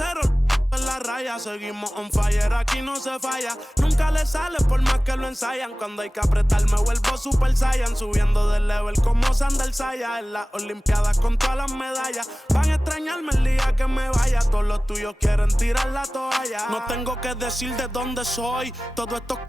cero en la raya, seguimos on fire, aquí no se falla. Nunca le sale por más que lo ensayan. Cuando hay que apretar me vuelvo Super Saiyan, subiendo de level como Sandal Saya. En las Olimpiadas con todas las medallas. Van a extrañarme el día que me vaya. Todos los tuyos quieren tirar la toalla. No tengo que decir de dónde soy. Todo esto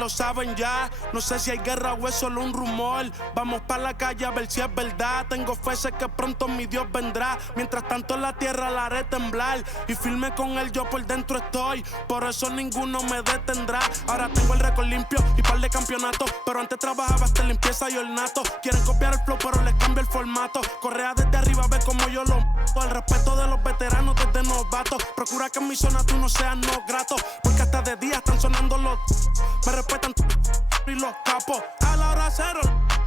lo saben ya. No sé si hay guerra o es solo un rumor. Vamos pa' la calle a ver si es verdad. Tengo fe, sé que pronto mi Dios vendrá. Mientras tanto en la tierra la haré temblar. Y firme con él yo por dentro estoy. Por eso ninguno me detendrá. Ahora tengo el récord limpio y par de campeonatos. Pero antes trabajaba hasta limpieza y ornato. Quieren copiar el flow pero les cambio el formato. Correa desde arriba, ve como yo lo mato. El respeto de los veteranos desde novatos. Procura que en mi zona tú no seas no grato. Porque hasta de día están sonando los... Me respetan y los capos. A la hora cero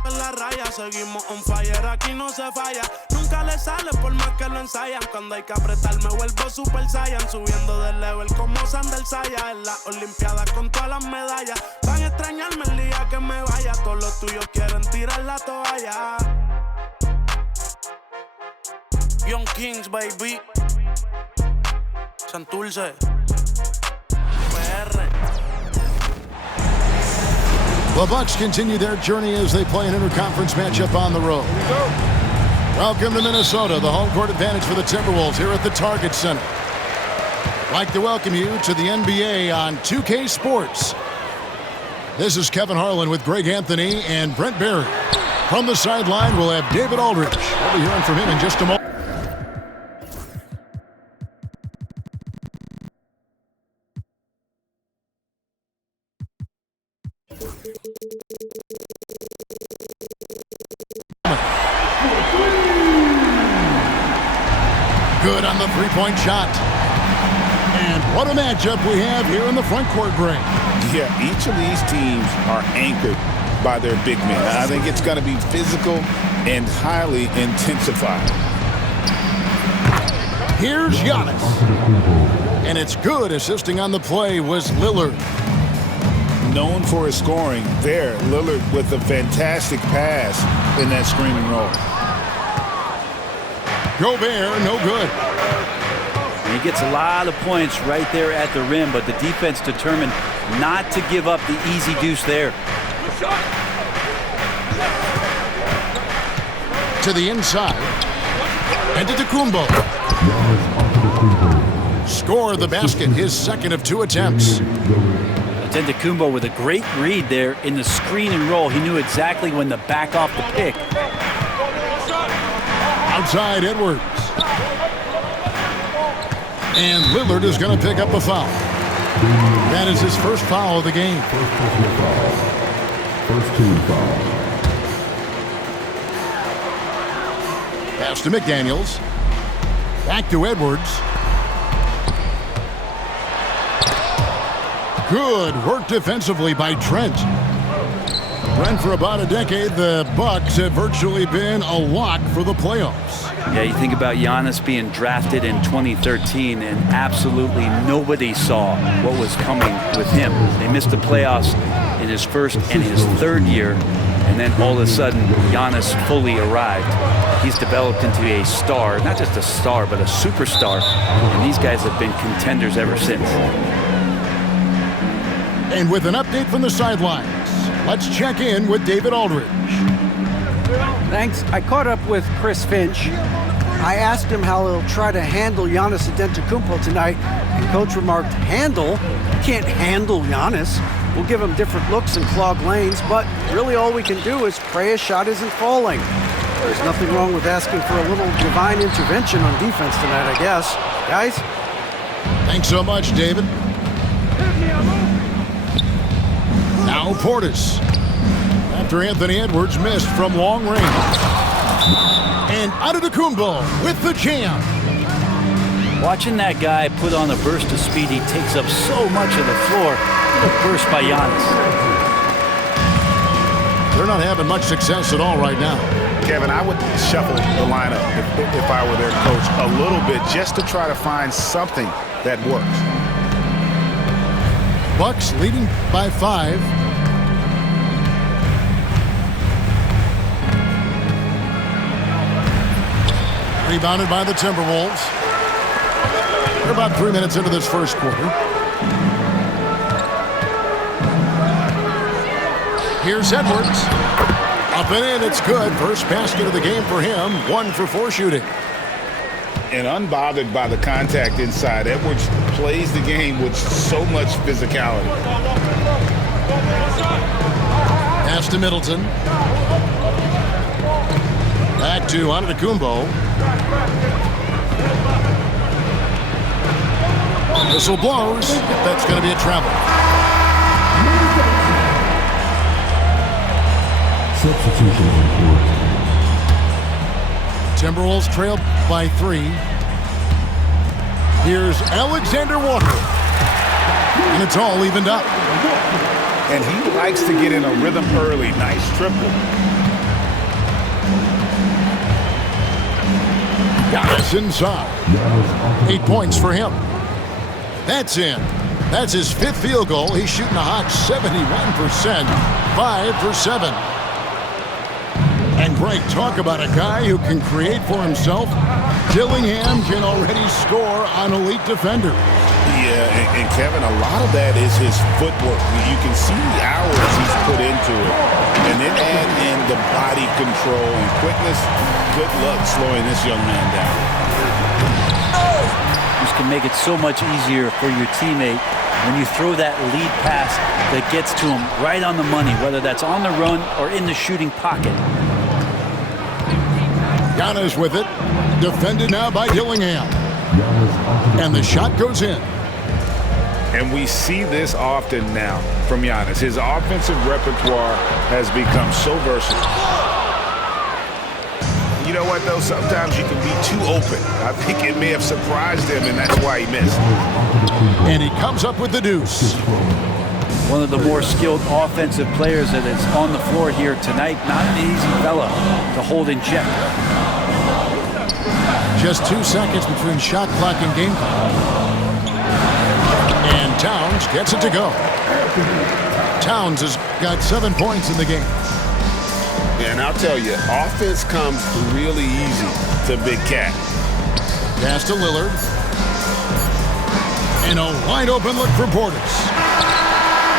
en la raya, seguimos on fire, aquí no se falla. Nunca le sale por más que lo ensayan. Cuando hay que apretar me vuelvo Super Saiyan, subiendo de level como Sandal Saya. En las Olimpiadas con todas las medallas. Van a extrañarme el día que me vaya. Todos los tuyos quieren tirar la toalla. Young Kings, baby. Santurce. PR. The Bucks continue their journey as they play an interconference matchup on the road. Welcome to Minnesota, the home court advantage for the Timberwolves here at the Target Center. I'd like to welcome you to the NBA on 2K Sports. This is Kevin Harlan with Greg Anthony and Brent Barry. From the sideline, we'll have David Aldridge. We'll be hearing from him in just a moment. Good on the three-point shot. And what a matchup we have here in the front court, Greg. Yeah, each of these teams are anchored by their big men. I think it's going to be physical and highly intensified. Here's Giannis. And it's good. Assisting on the play was Lillard. Known for his scoring there, Lillard with a fantastic pass in that screen and roll. Gobert, no good. And he gets a lot of points right there at the rim, but the defense determined not to give up the easy deuce there. To the inside. And to Antetokounmpo. Score the basket, his second of two attempts. Antetokounmpo with a great read there in the screen and roll. He knew exactly when to back off the pick. Outside Edwards. And Lillard is going to pick up a foul. That is his first foul of the game. First team foul. Pass to McDaniels. Back to Edwards. Good work defensively by Trent. Brent, for about a decade, the Bucks have virtually been a lock for the playoffs. Yeah, you think about Giannis being drafted in 2013, and absolutely nobody saw what was coming with him. They missed the playoffs in his first and his third year, and then all of a sudden, Giannis fully arrived. He's developed into a star, not just a star, but a superstar, and these guys have been contenders ever since. And with an update from the sidelines, let's check in with David Aldridge. Thanks. I caught up with Chris Finch. I asked him how he'll try to handle Giannis Antetokounmpo tonight, and Coach remarked, handle? You can't handle Giannis. We'll give him different looks and clog lanes, but really all we can do is pray his shot isn't falling. There's nothing wrong with asking for a little divine intervention on defense tonight, I guess. Guys? Thanks so much, David. Now Portis. After Anthony Edwards missed from long range. And Antetokounmpo with the jam. Watching that guy put on a burst of speed, he takes up so much of the floor. A burst by Giannis. They're not having much success at all right now. Kevin, I would shuffle the lineup if I were their coach a little bit just to try to find something that works. Bucks leading by 5. Rebounded by the Timberwolves. We're about 3 minutes into this first quarter. Here's Edwards. Up and in, it's good. First basket of the game for him. 1 for 4 shooting. And unbothered by the contact inside, Edwards plays the game with so much physicality. Pass to Middleton. Back to Antetokounmpo. Whistle blows. That's going to be a travel. Substitution report. Timberwolves trail by 3. Here's Alexander Walker. And it's all evened up. And he likes to get in a rhythm early. Nice triple. Giannis inside. 8 points for him. That's in. That's his 5th field goal. He's shooting a hot 71%. 5 for 7. And Greg, talk about a guy who can create for himself. Dillingham can already score on elite defender. Yeah, and Kevin, a lot of that is his footwork. You can see the hours he's put into it. And then add in the body control and quickness. Good luck slowing this young man down. This can make it so much easier for your teammate when you throw that lead pass that gets to him right on the money, whether that's on the run or in the shooting pocket. Giannis with it. Defended now by Dillingham. And the shot goes in. And we see this often now from Giannis. His offensive repertoire has become so versatile. You know what, though? Sometimes you can be too open. I think it may have surprised him, and that's why he missed. And he comes up with the deuce. One of the more skilled offensive players that is on the floor here tonight. Not an easy fella to hold in check. Just 2 seconds between shot clock and game clock. And Towns gets it to go. Towns has got 7 points in the game. And I'll tell you, offense comes really easy to Big Cat. Pass to Lillard. And a wide open look for Portis.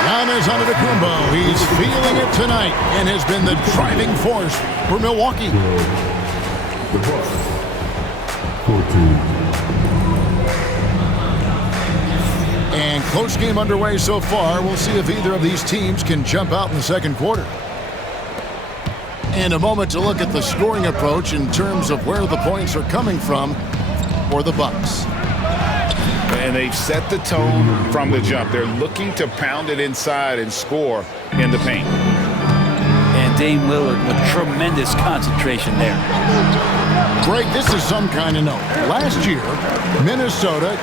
Giannis Antetokounmpo. He's feeling it tonight and has been the driving force for Milwaukee. The Bucks. 14. And close game underway so far. We'll see if either of these teams can jump out in the second quarter. And a moment to look at the scoring approach in terms of where the points are coming from for the Bucks. And they've set the tone from the jump. They're looking to pound it inside and score in the paint. And Dame Lillard with tremendous concentration there. Greg, this is some kind of note. Last year, Minnesota,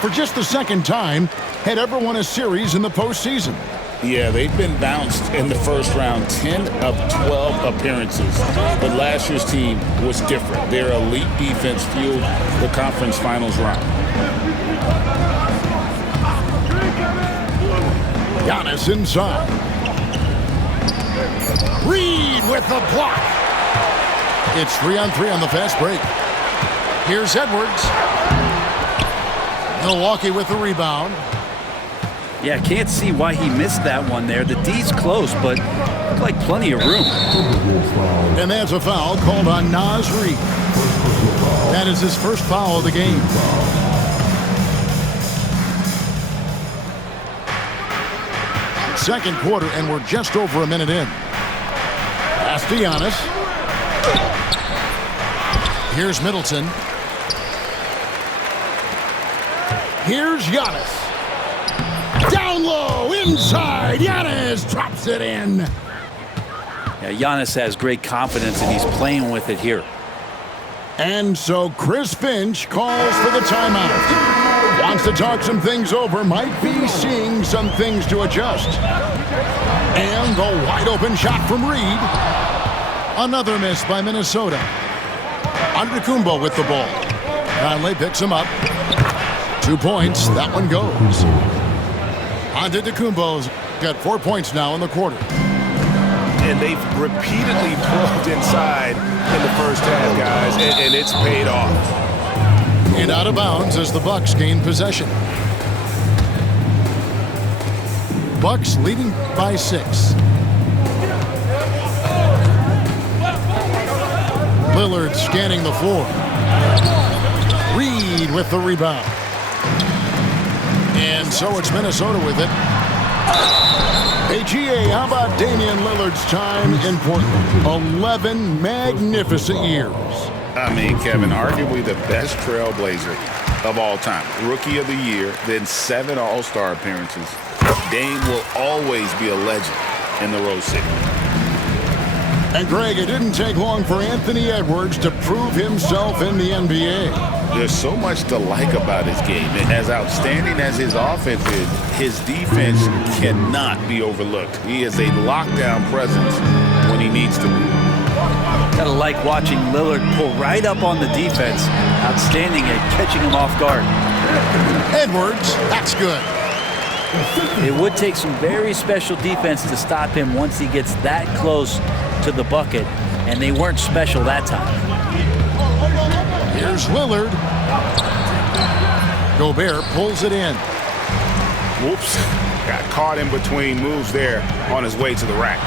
for just the second time, had ever won a series in the postseason. Yeah, they've been bounced in the first round, 10 of 12 appearances. But last year's team was different. Their elite defense fueled the conference finals round. Giannis inside. Reed with the block. It's 3-on-3 on the fast break. Here's Edwards. Milwaukee with the rebound. Yeah, can't see why he missed that one there. The D's close, but looked like plenty of room. And there's a foul called on Naz Reid. That is his first foul of the game. Second quarter, and we're just over a minute in. Pass to Giannis. Here's Middleton. Here's Giannis. Down low, inside. Giannis drops it in. Yeah, Giannis has great confidence, and he's playing with it here. And so Chris Finch calls for the timeout. Wants to talk some things over. Might be seeing some things to adjust. And the wide open shot from Reed. Another miss by Minnesota. Antetokounmpo with the ball. Conley picks him up. 2 points. That one goes. Antetokounmpo's got 4 points now in the quarter. And they've repeatedly probed inside in the first half, guys, and it's paid off. And out of bounds as the Bucks gain possession. Bucks leading by 6. Lillard scanning the floor. Reed with the rebound. And so it's Minnesota with it. Hey, GA, how about Damian Lillard's time in Portland? 11 magnificent years. I mean, Kevin, arguably the best trailblazer of all time. Rookie of the year, then 7 All-Star appearances. Dame will always be a legend in the Rose City. And Greg, it didn't take long for Anthony Edwards to prove himself in the NBA. There's so much to like about his game. As outstanding as his offense is, his defense cannot be overlooked. He is a lockdown presence when he needs to be. Gotta like watching Lillard pull right up on the defense. Outstanding at catching him off guard. Edwards, that's good. It would take some very special defense to stop him once he gets that close to the bucket, and they weren't special that time. Here's Lillard. Gobert pulls it in. Whoops. Got caught in between moves there on his way to the rack.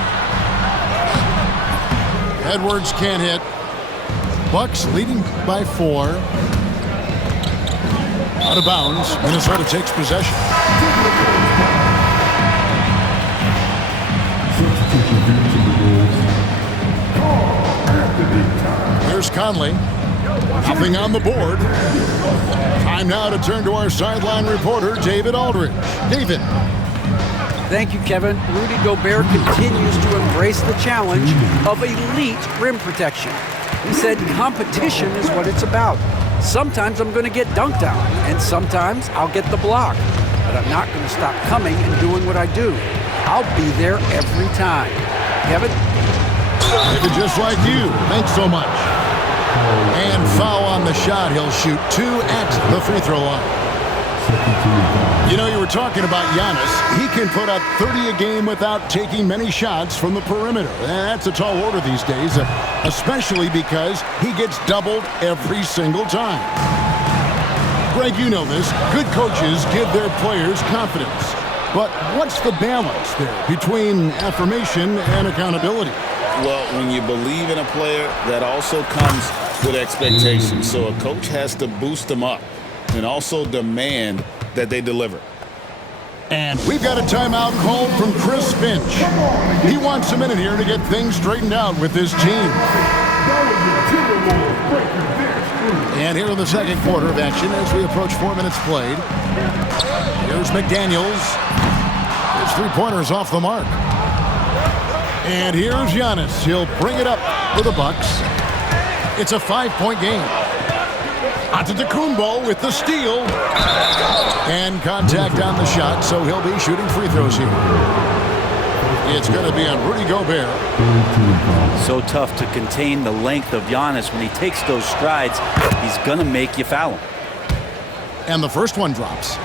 Edwards can't hit. Bucks leading by 4. Out of bounds. Minnesota takes possession. Here's Conley. Nothing on the board. Time now to turn to our sideline reporter, David Aldridge. David. Thank you, Kevin. Rudy Gobert continues to embrace the challenge of elite rim protection. He said competition is what it's about. Sometimes I'm going to get dunked out, and sometimes I'll get the block. But I'm not going to stop coming and doing what I do. I'll be there every time. Kevin? David, just like you. Thanks so much. And foul on the shot. He'll shoot 2 at the free throw line. You know, you were talking about Giannis. He can put up 30 a game without taking many shots from the perimeter. That's a tall order these days, especially because he gets doubled every single time. Greg, you know this. Good coaches give their players confidence. But what's the balance there between affirmation and accountability? Well, when you believe in a player, that also comes with expectations. So a coach has to boost them up and also demand that they deliver. And we've got a timeout called from Chris Finch. He wants a minute here to get things straightened out with his team. And here in the second quarter of action as we approach 4 minutes played. Here's McDaniels. His three-pointers off the mark. And here's Giannis. He'll bring it up for the Bucks. It's a 5-point game. Antetokounmpo with the steal. And contact on the shot, so he'll be shooting free throws here. It's going to be on Rudy Gobert. So tough to contain the length of Giannis. When he takes those strides, he's going to make you foul him. And the first one drops.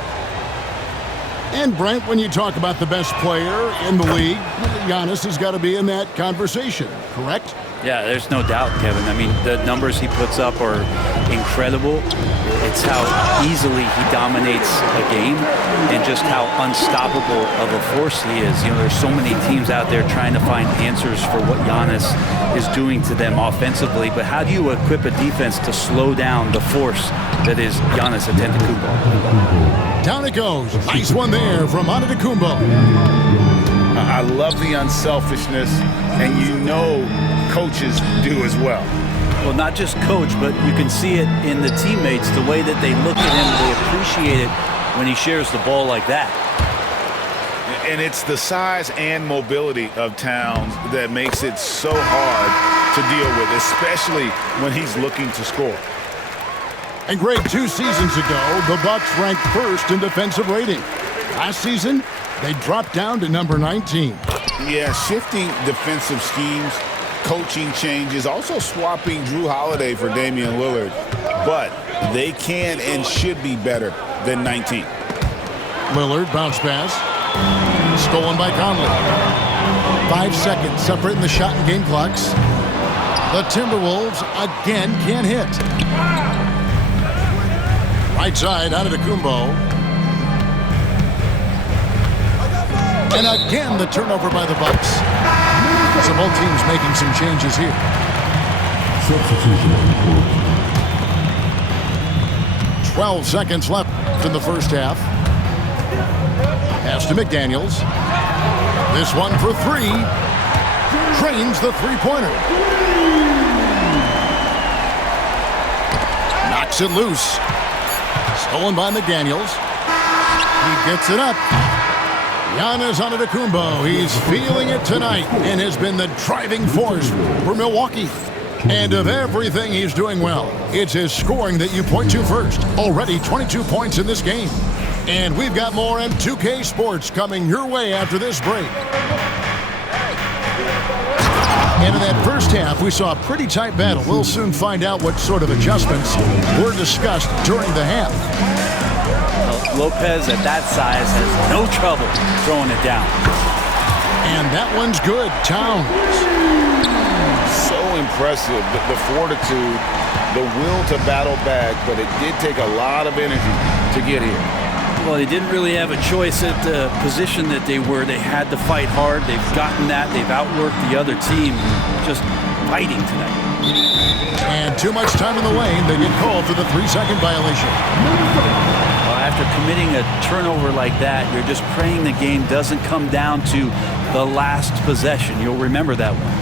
And Brent, when you talk about the best player in the league, Giannis has got to be in that conversation, correct? Yeah, there's no doubt, Kevin. I mean, the numbers he puts up are incredible. It's how easily he dominates a game and just how unstoppable of a force he is. You know, there's so many teams out there trying to find answers for what Giannis is doing to them offensively. But how do you equip a defense to slow down the force that is Giannis Antetokounmpo? Down it goes. Nice one there from Antetokounmpo. I love the unselfishness, and you know coaches do as well. Well, not just coach, but you can see it in the teammates, the way that they look at him, they appreciate it when he shares the ball like that. And it's the size and mobility of Towns that makes it so hard to deal with, especially when he's looking to score. And Greg, 2 seasons ago, the Bucks ranked first in defensive rating. Last season, they dropped down to number 19. Yeah, shifting defensive schemes, coaching changes, also swapping Drew Holiday for Damian Lillard. But they can and should be better than 19. Lillard, bounce pass. Stolen by Conley. 5 seconds separating the shot and game clocks. The Timberwolves again can't hit. Right side, Antetokounmpo. And again, the turnover by the Bucks. So both teams making some changes here. Substitution on the court. 12 seconds left in the first half. Pass to McDaniels. This one for three. Drains the three-pointer. Knocks it loose. Stolen by McDaniels. He gets it up. Giannis Antetokounmpo, he's feeling it tonight and has been the driving force for Milwaukee. And of everything he's doing well, it's his scoring that you point to first. Already 22 points in this game. And we've got more M2K Sports coming your way after this break. And in that first half, we saw a pretty tight battle. We'll soon find out what sort of adjustments were discussed during the half. Lopez at that size has no trouble throwing it down. And that one's good. Towns. So impressive, the fortitude, the will to battle back, but it did take a lot of energy to get here. Well, they didn't really have a choice at the position that they were. They had to fight hard. They've gotten that. They've outworked the other team. Just fighting tonight. And too much time in the lane. They get called for the 3-second violation. Well, after committing a turnover like that, you're just praying the game doesn't come down to the last possession. You'll remember that one.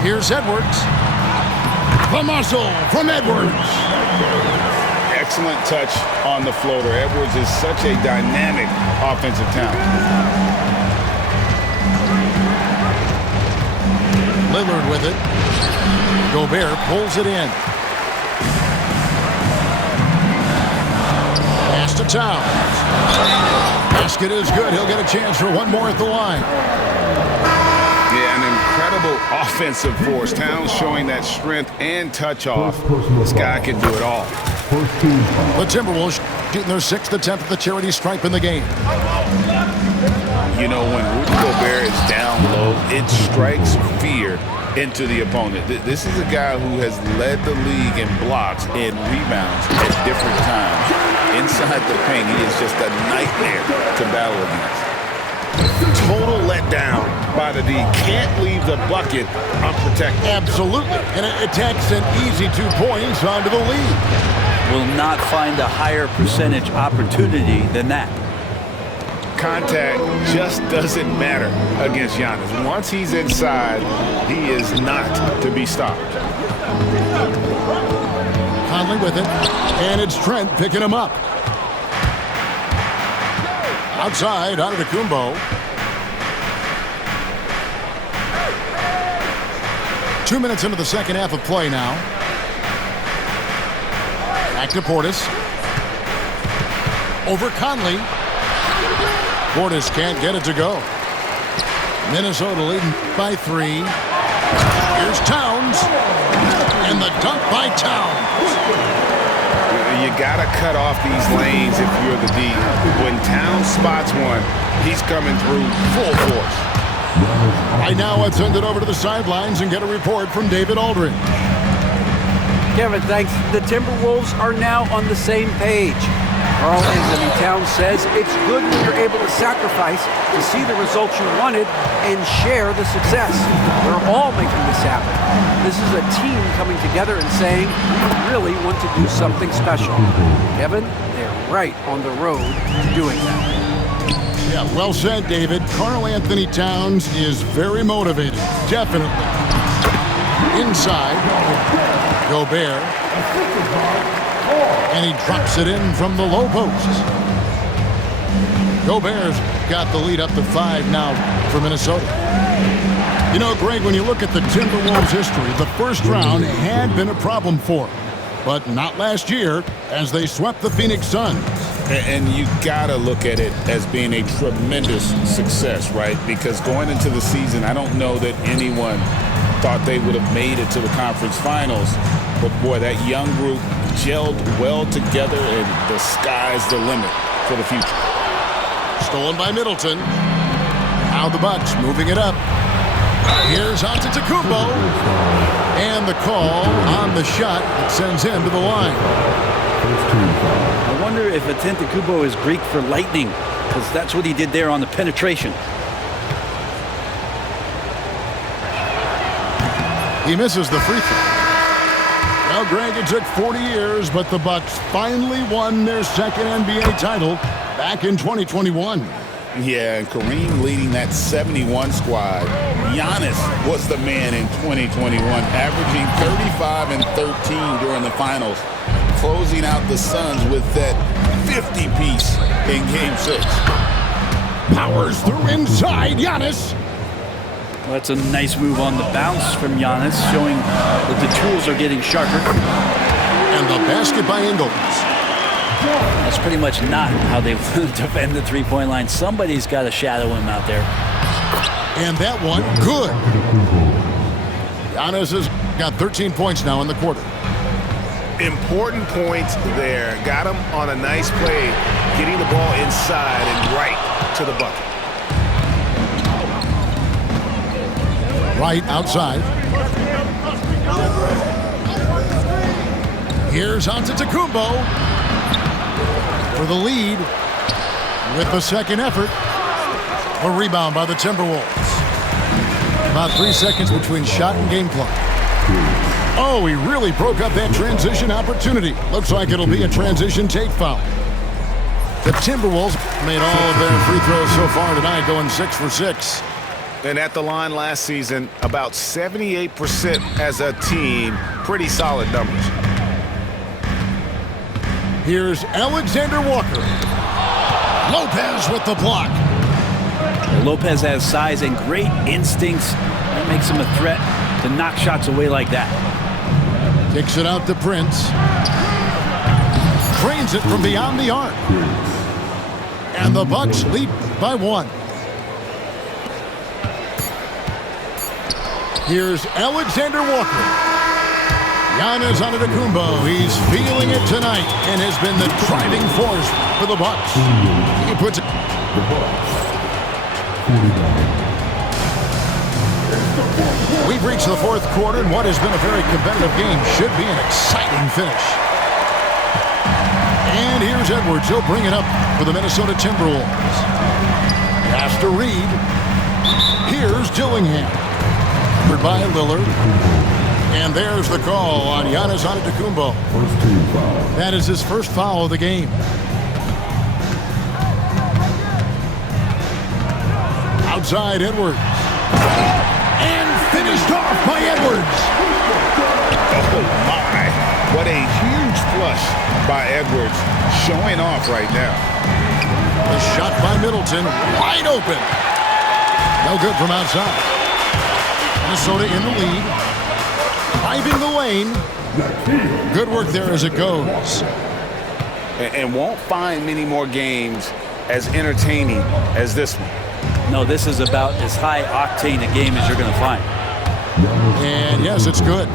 Here's Edwards. The muscle from Edwards. Excellent touch on the floater. Edwards is such a dynamic offensive talent. Lillard with it. Gobert pulls it in. Pass to Towns. Basket is good. He'll get a chance for one more at the line. Yeah, an incredible offensive force. Towns showing that strength and touch off. This guy can do it all. The Timberwolves shooting their 6th attempt at the charity stripe in the game. You know, when Rudy Gobert is down low, it strikes fear into the opponent. This is a guy who has led the league in blocks and rebounds at different times. Inside the paint, he is just a nightmare to battle against. Total letdown by the D. Can't leave the bucket unprotected. Absolutely. And it takes an easy 2 points onto the lead. Will not find a higher percentage opportunity than that. Contact just doesn't matter against Giannis. Once he's inside, he is not to be stopped. Conley with it, and it's Trent picking him up. Outside, Antetokounmpo. Two minutes into the second half of play now. Back to Portis. Over Conley. Portis can't get it to go. Minnesota leading by 3. Here's Towns. And the dunk by Towns. You got to cut off these lanes if you're the D. When Towns spots one, he's coming through full force. Right now, let's send it over to the sidelines and get a report from David Aldridge. Kevin, thanks. The Timberwolves are now on the same page. Karl Anthony Towns says it's good when you're able to sacrifice to see the results you wanted and share the success. We're all making this happen. This is a team coming together and saying, we really want to do something special. Kevin, they're right on the road to doing that. Yeah, well said, David. Karl Anthony Towns is very motivated, definitely. Inside, Gobert. And he drops it in from the low post. Gobert's got the lead up to 5 now for Minnesota. You know, Greg, when you look at the Timberwolves' history, the first round had been a problem for them. But not last year, as they swept the Phoenix Suns. And you got to look at it as being a tremendous success, right? Because going into the season, I don't know that anyone thought they would have made it to the conference finals. But, boy, that young group gelled well together, and the sky's the limit for the future. Stolen by Middleton. Now the Bucks moving it up. Here's Antetokounmpo. And the call on the shot that sends him to the line. I wonder if Antetokounmpo is Greek for lightning, because that's what he did there on the penetration. He misses the free throw. Well, Greg, it took 40 years, but the Bucks finally won their second NBA title back in 2021. Yeah, and Kareem leading that 71 squad. Giannis was the man in 2021, averaging 35 and 13 during the finals, closing out the Suns with that 50-piece in Game 6. Powers through inside, Giannis. Well, that's a nice move on the bounce from Giannis, showing that the tools are getting sharper. And the basket by Ingles. That's pretty much not how they defend the three-point line. Somebody's got to shadow him out there. And that one, good. Giannis has got 13 points now in the quarter. Important points there. Got him on a nice play, getting the ball inside and right to the bucket. Right outside. Here's Antetokounmpo for the lead with the second effort. A rebound by the Timberwolves. About 3 seconds between shot and game clock. Oh, he really broke up that transition opportunity. Looks like it'll be a transition take foul. The Timberwolves made all of their free throws so far tonight, going 6 for 6. And at the line last season, about 78% as a team. Pretty solid numbers. Here's Alexander Walker. Lopez with the block. Lopez has size and great instincts. That makes him a threat to knock shots away like that. Kicks it out to Prince. Drains it from beyond the arc. And the Bucks lead by 1. Here's Alexander Walker. Giannis Antetokounmpo. He's feeling it tonight and has been the driving force for the Bucks. He puts it. We've reached the fourth quarter, and what has been a very competitive game should be an exciting finish. And here's Edwards. He'll bring it up for the Minnesota Timberwolves. Pass to Reed. Here's Dillingham. Covered by Lillard. And there's the call on Giannis Antetokounmpo. That is his first foul of the game. Outside Edwards. And finished off by Edwards. Oh, my. What a huge flush by Edwards. Showing off right now. The shot by Middleton. Wide open. No good from outside. Minnesota in the lead. Driving the lane. Good work there as it goes. And won't find many more games as entertaining as this one. No, this is about as high octane a game as you're going to find. And yes, it's good.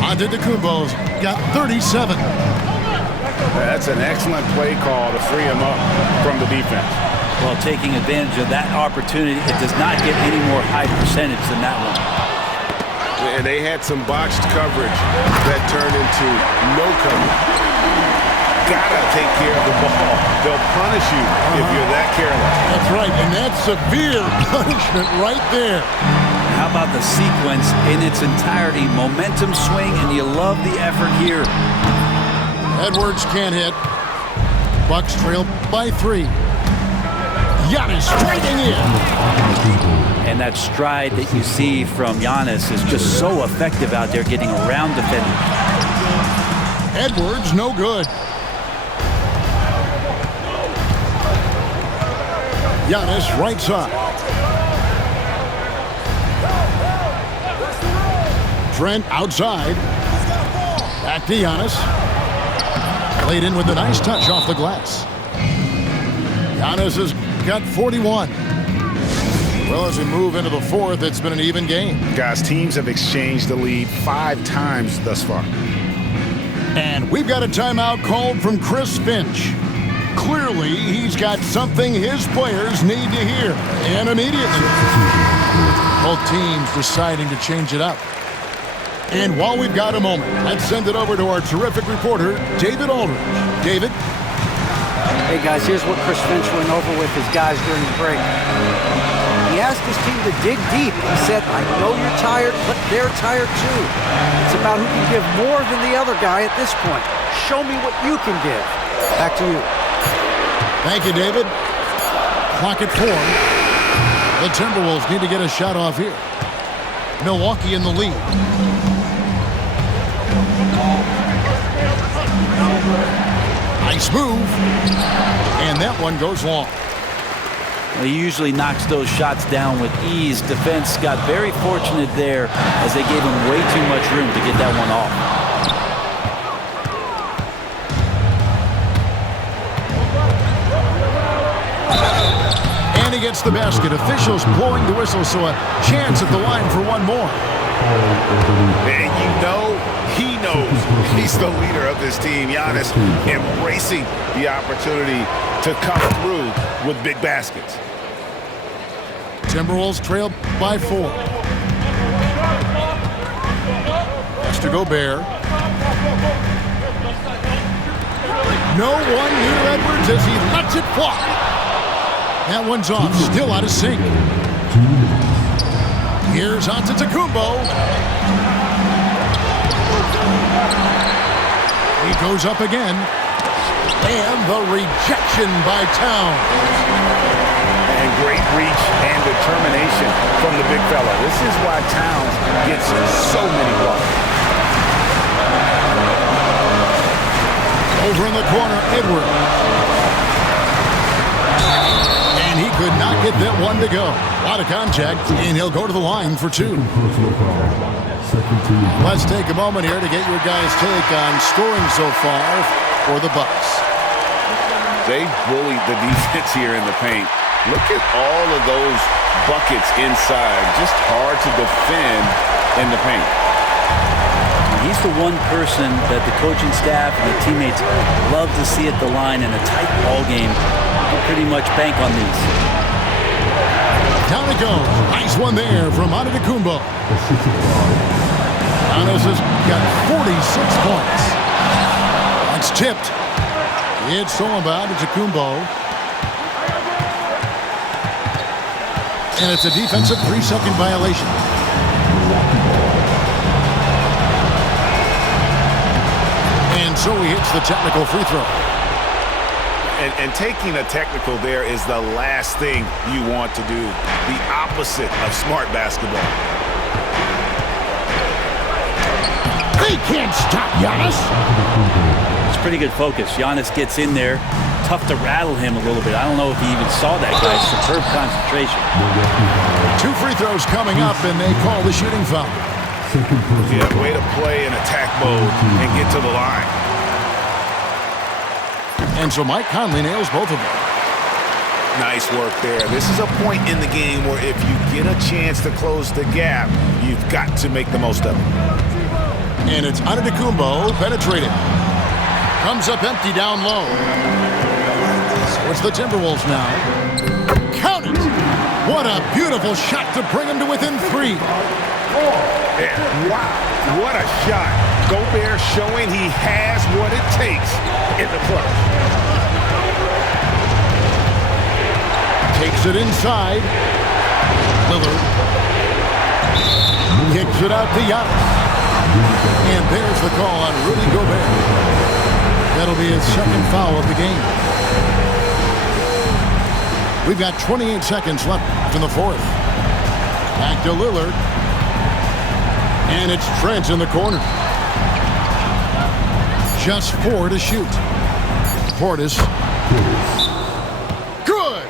Antetokounmpo's got 37. That's an excellent play call to free him up from the defense. Well, taking advantage of that opportunity, it does not get any more high percentage than that one. And they had some botched coverage that turned into no coverage. Gotta take care of the ball. They'll punish you if you're that careless. That's right, and that's severe punishment right there. How about the sequence in its entirety? Momentum swing, and you love the effort here. Edwards can't hit. Bucks trail by 3. Giannis striking in. And that stride that you see from Giannis is just so effective out there getting around defenders. Edwards, no good. Giannis, right side. Trent outside. Back to Giannis. Played in with a nice touch off the glass. Giannis has got 41. Well, as we move into the fourth, it's been an even game. Guys, teams have exchanged the lead 5 times thus far. And we've got a timeout called from Chris Finch. Clearly, he's got something his players need to hear, and immediately. Both teams deciding to change it up. And while we've got a moment, let's send it over to our terrific reporter, David Aldridge. David? Hey, guys, here's what Chris Finch went over with his guys during the break. He asked his team to dig deep. He said, I know you're tired, but they're tired too. It's about who can give more than the other guy at this point. Show me what you can give. Back to you. Thank you, David. Clock at 4. The Timberwolves need to get a shot off here. Milwaukee in the lead. Nice move. And that one goes long. Well, he usually knocks those shots down with ease. Defense got very fortunate there as they gave him way too much room to get that one off. And he gets the basket. Officials blowing the whistle, so a chance at the line for one more. And you know, he knows he's the leader of this team. Giannis embracing the opportunity to come through with big baskets. Timberwolves trail by 4. That's to Gobert. No one near Edwards as he lets it fly. That one's off, still out of sync. Here's Antetokounmpo. He goes up again. And the rejection by Towns. And great reach and determination from the big fella. This is why Towns gets so many blocks. Over in the corner, Edwards. And he could not get that one to go. A lot of contact, and he'll go to the line for 2. Let's take a moment here to get your guys' take on scoring so far for the Bucks. They bullied the defense here in the paint. Look at all of those buckets inside. Just hard to defend in the paint. He's the one person that the coaching staff and the teammates love to see at the line in a tight ball game. They pretty much bank on these. Down it goes. Nice one there from Antetokounmpo. Giannis has got 46 points. That's tipped. It's all about Antetokounmpo. And it's a defensive 3-second violation. And so he hits the technical free throw. And taking a technical there is the last thing you want to do. The opposite of smart basketball. They can't stop Giannis. It's pretty good focus. Giannis gets in there. Tough to rattle him a little bit. I don't know if he even saw that guy's superb concentration. 2 free throws coming up, and they call the shooting foul. Yeah, way to play in attack mode and get to the line. And so Mike Conley nails both of them. Nice work there. This is a point in the game where if you get a chance to close the gap, you've got to make the most of it. And it's Antetokounmpo penetrated. Comes up empty down low. So it's the Timberwolves now. Count it! What a beautiful shot to bring him to within 3. Yeah. Wow, what a shot. Gobert showing he has what it takes in the clutch. Takes it inside. Lillard. Kicks it out to Giannis. And there's the call on Rudy Gobert. That'll be his second foul of the game. We've got 28 seconds left in the 4th. Back to Lillard. And it's Trent in the corner. Just 4 to shoot. Portis. Good!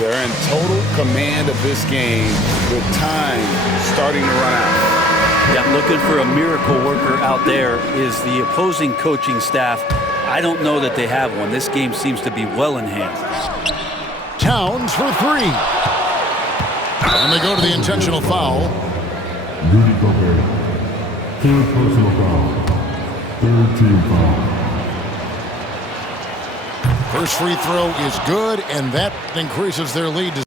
They're in total command of this game with time starting to run out. Yeah, looking for a miracle worker out there is the opposing coaching staff. I don't know that they have one. This game seems to be well in hand. Towns for 3. And they go to the intentional foul. Rudy Gobert. 3rd personal foul. 3rd team foul. First free throw is good, and that increases their lead to